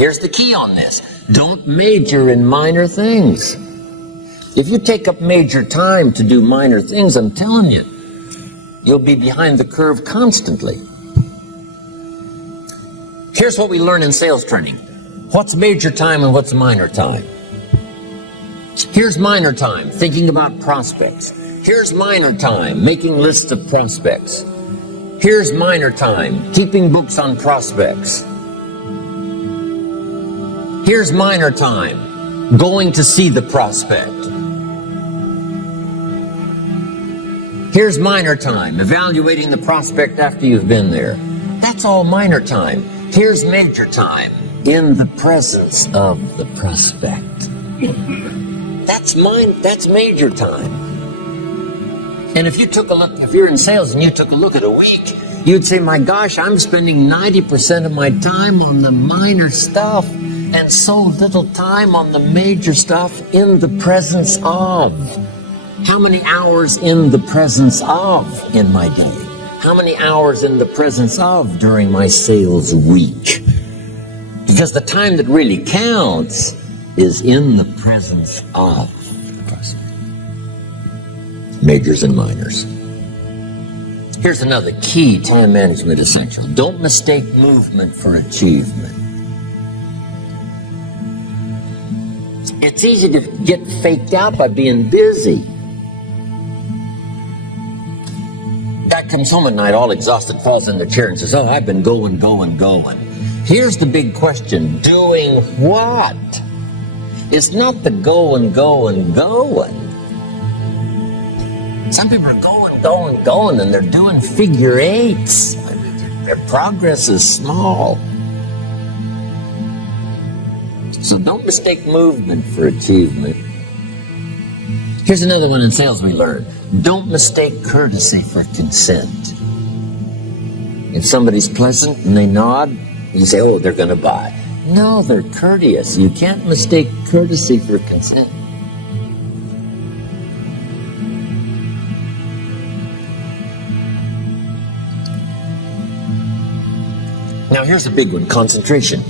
Here's the key on this. Don't major in minor things. If you take up major time to do minor things, I'm telling you, you'll be behind the curve constantly. Here's what we learn in sales training. What's major time and what's minor time? Here's minor time, thinking about prospects. Here's minor time, making lists of prospects. Here's minor time, keeping books on prospects. Here's minor time, going to see the prospect. Here's minor time, evaluating the prospect after you've been there. That's all minor time. Here's major time, in the presence of the prospect. That's major time. And if you took a look, if you're in sales and you took a look at a week, you'd say, my gosh, I'm spending 90% of my time on the minor stuff and so little time on the major stuff in the presence of. How many hours in the presence of in my day? How many hours in the presence of during my sales week? Because the time that really counts is in the presence of the prospect. Majors and minors. Here's another key time management essential. Don't mistake movement for achievement. It's easy to get faked out by being busy. Guy comes home at night all exhausted, falls in the chair and says, oh, I've been going. Here's the big question. Doing what? It's not the going. Some people are going, and they're doing figure eights. I mean, their progress is small. So don't mistake movement for achievement. Here's another one in sales we learned. Don't mistake courtesy for consent. If somebody's pleasant and they nod, you say, oh, they're going to buy. No, they're courteous. You can't mistake courtesy for consent. Now here's a big one, concentration.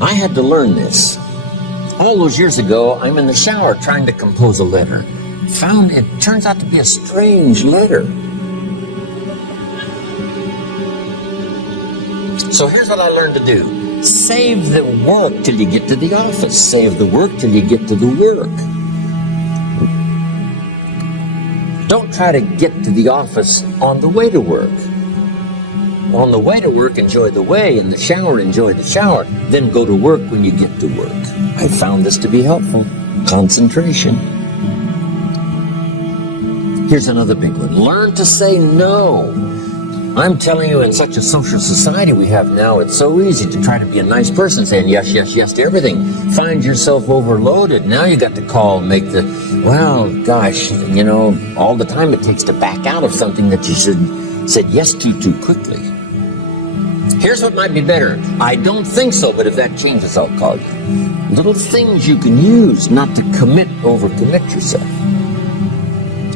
I had to learn this. All those years ago, I'm in the shower trying to compose a letter. Found it turns out to be a strange letter. So here's what I learned to do. Save the work till you get to the office. Save the work till you get to the work. Don't try to get to the office on the way to work. On the way to work, enjoy the way. In the shower, enjoy the shower. Then go to work when you get to work. I found this to be helpful. Concentration. Here's another big one. Learn to say no. I'm telling you, in such a social society we have now, it's so easy to try to be a nice person, saying yes to everything. Find yourself overloaded. Now you got to call and make the, well, gosh, you know, all the time it takes to back out of something that you said yes to too quickly. Here's what might be better. I don't think so, but if that changes, I'll call you. Little things you can use not to overcommit yourself.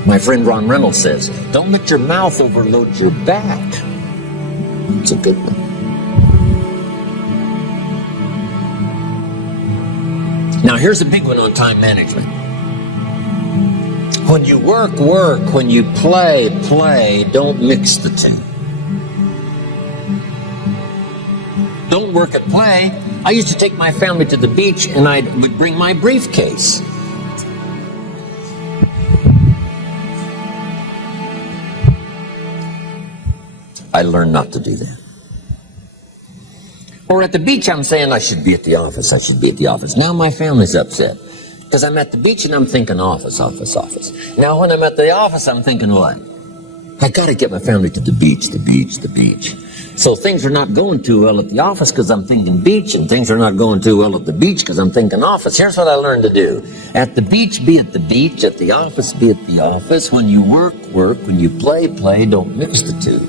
My friend Ron Reynolds says, don't let your mouth overload your back. It's a good one. Now here's a big one on time management. When you work, when you play, don't mix the two. Don't work at play. I used to take my family to the beach and I would bring my briefcase. I learned not to do that. Or at the beach, I'm saying I should be at the office. Now my family's upset because I'm at the beach and I'm thinking office. Now when I'm at the office, I'm thinking what? I got to get my family to the beach. So things are not going too well at the office because I'm thinking beach, and things are not going too well at the beach because I'm thinking office. Here's what I learned to do. At the beach, be at the beach. At the office, be at the office. When you work. When you play. Don't mix the two.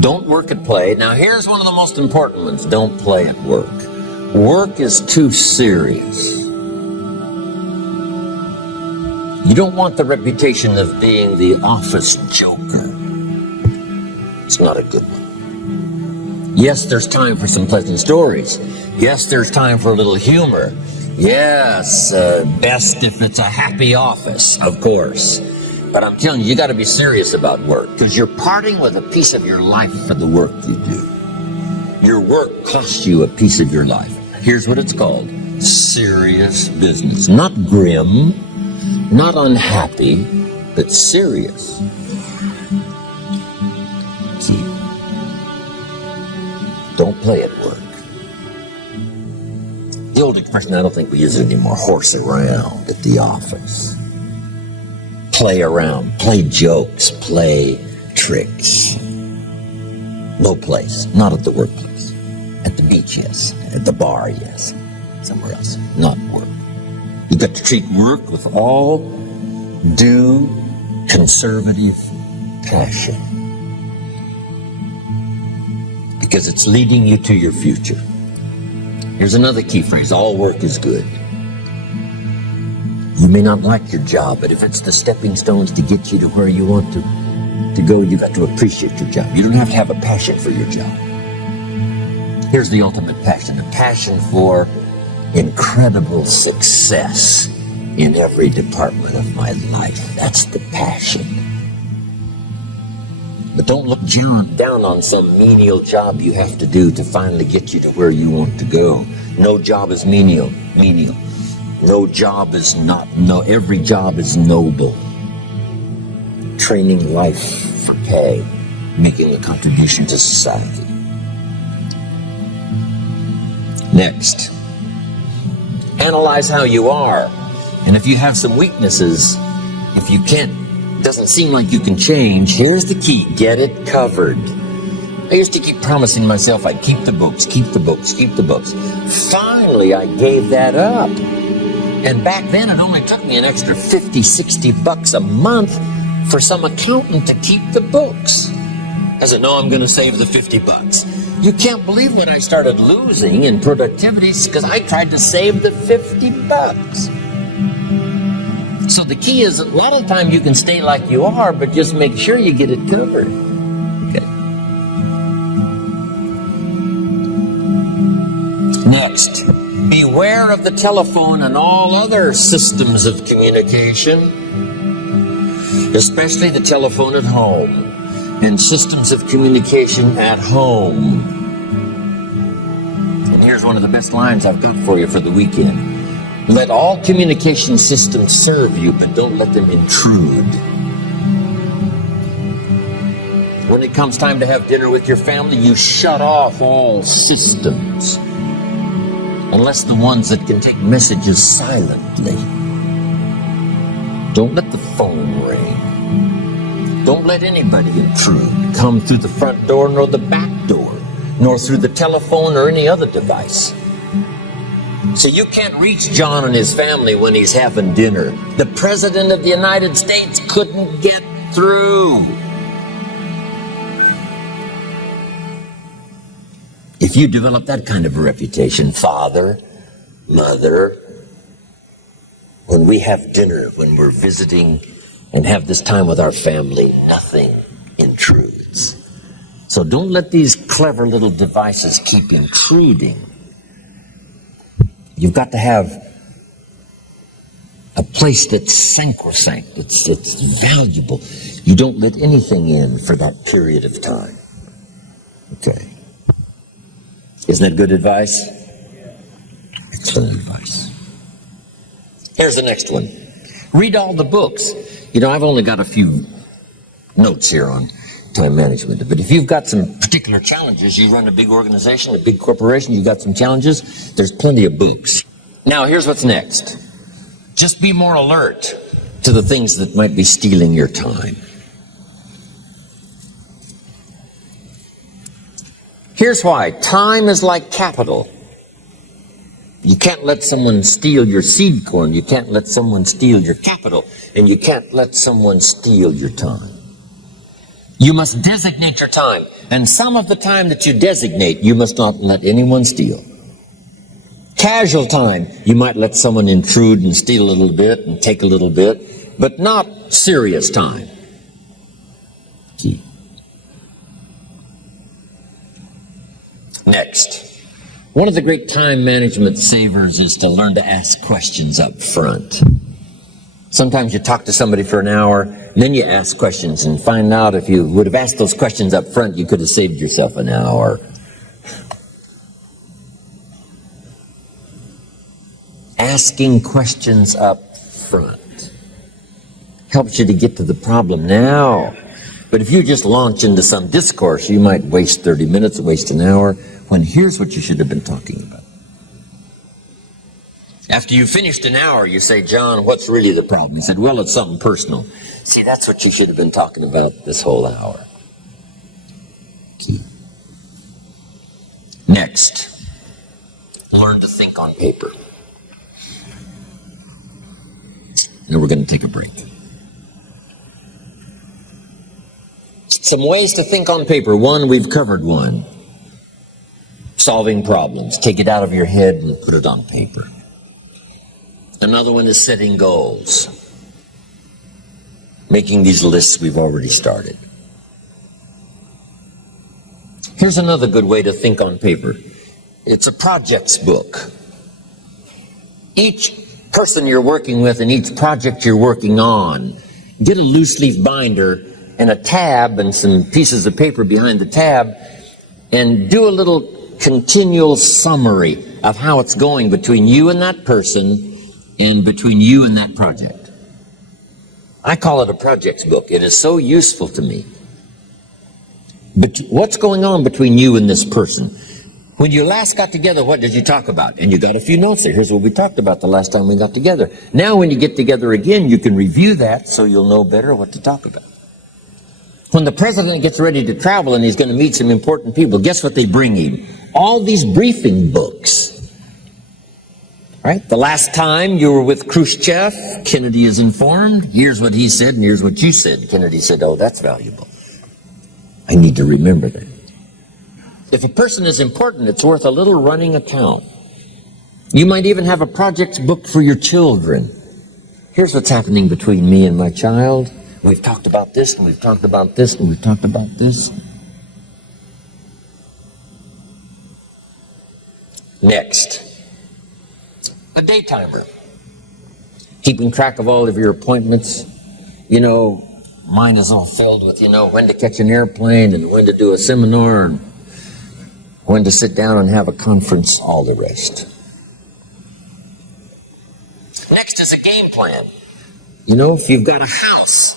Don't work at play. Now here's one of the most important ones. Don't play at work. Work is too serious. You don't want the reputation of being the office joker. It's not a good one. Yes, there's time for some pleasant stories. Yes, there's time for a little humor. Yes, best if it's a happy office, of course. But I'm telling you, you got to be serious about work, because you're parting with a piece of your life for the work you do. Your work costs you a piece of your life. Here's what it's called: serious business. Not grim, not unhappy, but serious. See, don't play at work. The old expression, I don't think we use it anymore, horse around at the office. Play around, play jokes, play tricks. No place, not at the workplace. At the beach, yes. At the bar, yes. Somewhere else, not work. You've got to treat work with all due conservative passion, because it's leading you to your future. Here's another key phrase: all work is good. You may not like your job, but if it's the stepping stones to get you to where you want to go, you got to appreciate your job. You don't have to have a passion for your job. Here's the ultimate passion: a passion for incredible success in every department of my life. That's the passion. But don't look down on some menial job you have to do to finally get you to where you want to go. No job is menial. No job is every job is noble. Training life for pay, making a contribution to society. Next, analyze how you are. And if you have some weaknesses, if you doesn't seem like you can change, here's the key: get it covered. I used to keep promising myself I'd keep the books, keep the books, keep the books. Finally, I gave that up. And back then, it only took me an extra $50, $60 a month for some accountant to keep the books. I said, no, I'm going to save the $50. You can't believe what I started losing in productivity because I tried to save the $50. So the key is, a lot of the time you can stay like you are, but just make sure you get it covered. Okay. Next, beware of the telephone and all other systems of communication, especially the telephone at home and systems of communication at home. And here's one of the best lines I've got for you for the weekend: let all communication systems serve you, but don't let them intrude. When it comes time to have dinner with your family, you shut off all systems, unless the ones that can take messages silently. Don't let the phone ring. Don't let anybody intrude, come through the front door nor the back door, nor through the telephone or any other device. So you can't reach John and his family when he's having dinner. The President of the United States couldn't get through. If you develop that kind of a reputation, father, mother, when we have dinner, when we're visiting and have this time with our family, nothing intrudes. So don't let these clever little devices keep intruding. You've got to have a place that's sacrosanct, it's valuable. You don't let anything in for that period of time. Okay. Isn't that good advice? Excellent advice. Here's the next one. Read all the books. You know, I've only got a few notes here on time management, but if you've got some particular challenges, you run a big organization, a big corporation, you've got some challenges, there's plenty of books. Now, here's what's next. Just be more alert to the things that might be stealing your time. Here's why. Time is like capital. You can't let someone steal your seed corn. You can't let someone steal your capital. And you can't let someone steal your time. You must designate your time. And some of the time that you designate, you must not let anyone steal. Casual time, you might let someone intrude and steal a little bit and take a little bit, but not serious time. Key. Next, one of the great time management savers is to learn to ask questions up front. Sometimes you talk to somebody for an hour, and then you ask questions and find out if you would have asked those questions up front, you could have saved yourself an hour. Asking questions up front helps you to get to the problem now. But if you just launch into some discourse, you might waste 30 minutes, waste an hour, when here's what you should have been talking about. After you finished an hour, you say, John, what's really the problem? He said, well, it's something personal. See, that's what you should have been talking about this whole hour. Next, learn to think on paper. And we're going to take a break. Some ways to think on paper. One, we've covered one. Solving problems. Take it out of your head and put it on paper. Another one is setting goals. Making these lists we've already started. Here's another good way to think on paper. It's a projects book. Each person you're working with and each project you're working on, get a loose leaf binder and a tab and some pieces of paper behind the tab and do a little continual summary of how it's going between you and that person and between you and that project. I call it a projects book. It is so useful to me. But what's going on between you and this person? When you last got together, what did you talk about? And you got a few notes there. Here's what we talked about the last time we got together. Now when you get together again, you can review that so you'll know better what to talk about. When the president gets ready to travel and he's going to meet some important people, guess what they bring him? All these briefing books. Right? The last time you were with Khrushchev, Kennedy is informed. Here's what he said and here's what you said. Kennedy said, oh, that's valuable. I need to remember that. If a person is important, it's worth a little running account. You might even have a projects book for your children. Here's what's happening between me and my child. We've talked about this, and we've talked about this, and we've talked about this. Next, a day timer. Keeping track of all of your appointments. You know, mine is all filled with, when to catch an airplane and when to do a seminar and when to sit down and have a conference, all the rest. Next is a game plan. If you've got a house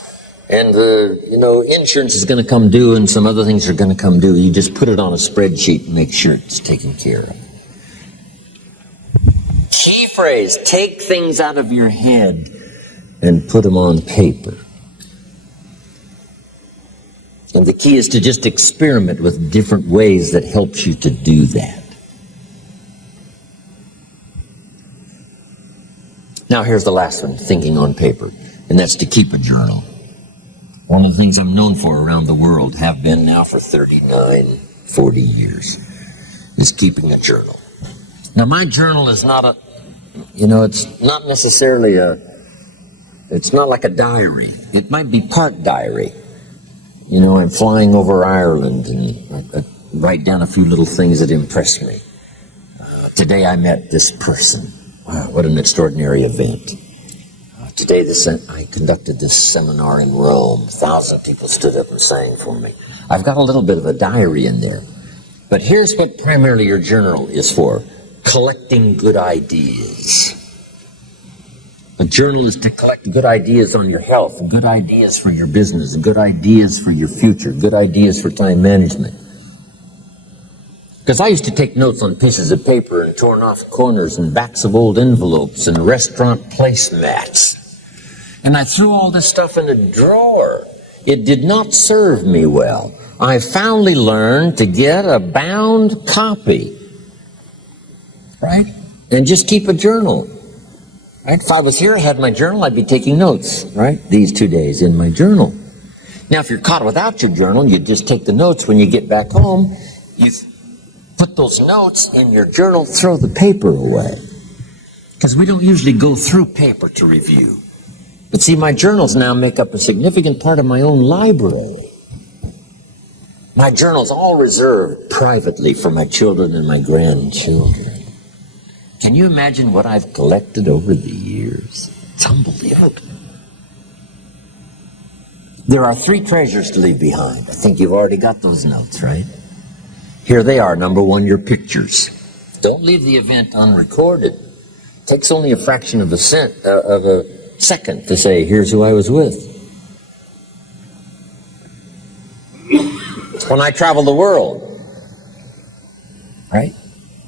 and, insurance is going to come due and some other things are going to come due, you just put it on a spreadsheet and make sure it's taken care of. Key phrase, take things out of your head and put them on paper. And the key is to just experiment with different ways that helps you to do that. Now here's the last one, thinking on paper, and that's to keep a journal. One of the things I'm known for around the world, have been now for 39, 40 years, is keeping a journal. Now my journal is not a, it's not necessarily it's not like a diary. It might be part diary. I'm flying over Ireland and I write down a few little things that impress me. Today I met this person. Wow, what an extraordinary event. Today I conducted this seminar in Rome. 1,000 people stood up and sang for me. I've got a little bit of a diary in there. But here's what primarily your journal is for. Collecting good ideas. A journal is to collect good ideas on your health, good ideas for your business, good ideas for your future, good ideas for time management. Because I used to take notes on pieces of paper and torn off corners and backs of old envelopes and restaurant placemats. And I threw all this stuff in a drawer. It did not serve me well. I finally learned to get a bound copy, right? And just keep a journal. Right? If I was here, I had my journal, I'd be taking notes, right? These 2 days in my journal. Now, if you're caught without your journal, you just take the notes when you get back home. You put those notes in your journal, throw the paper away. Because we don't usually go through paper to review. But see, my journals now make up a significant part of my own library. My journal's all reserved privately for my children and my grandchildren. Can you imagine what I've collected over the years? It's unbelievable. There are 3 treasures to leave behind. I think you've already got those notes, right? Here they are. Number 1, your pictures. Don't leave the event unrecorded. It takes only a fraction of a second to say, here's who I was with. When I travel the world, right?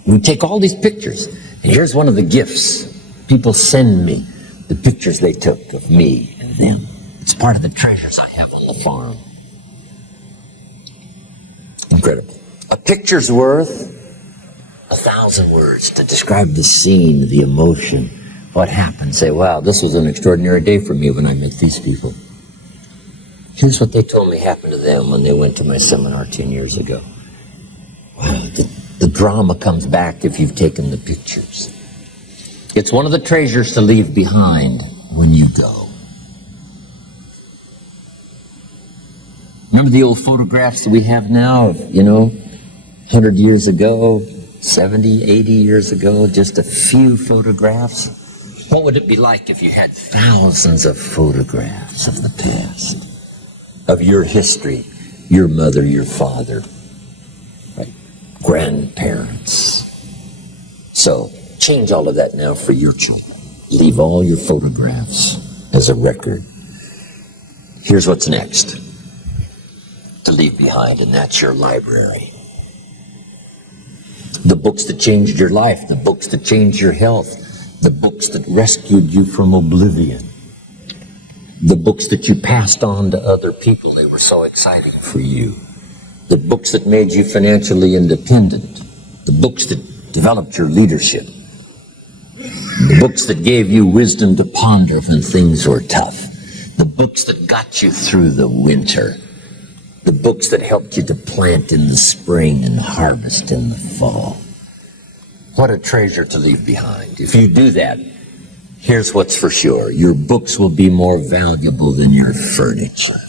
We take all these pictures, and here's one of the gifts. People send me the pictures they took of me and them. It's part of the treasures I have on the farm. Incredible. A picture's worth 1,000 words to describe the scene, the emotion, what happened. Say, wow, this was an extraordinary day for me when I met these people. Here's what they told me happened to them when they went to my seminar 10 years ago. Wow, the drama comes back if you've taken the pictures. It's one of the treasures to leave behind when you go. Remember the old photographs that we have now of, 100 years ago, 70, 80 years ago, just a few photographs? What would it be like if you had thousands of photographs of the past? Of your history, your mother, your father, right? Grandparents. So change all of that now for your children. Leave all your photographs as a record. Here's what's next to leave behind, and that's your library. The books that changed your life, the books that changed your health, the books that rescued you from oblivion. The books that you passed on to other people, they were so exciting for you. The books that made you financially independent. The books that developed your leadership. The books that gave you wisdom to ponder when things were tough. The books that got you through the winter. The books that helped you to plant in the spring and harvest in the fall. What a treasure to leave behind. If you do that, here's what's for sure. Your books will be more valuable than your furniture.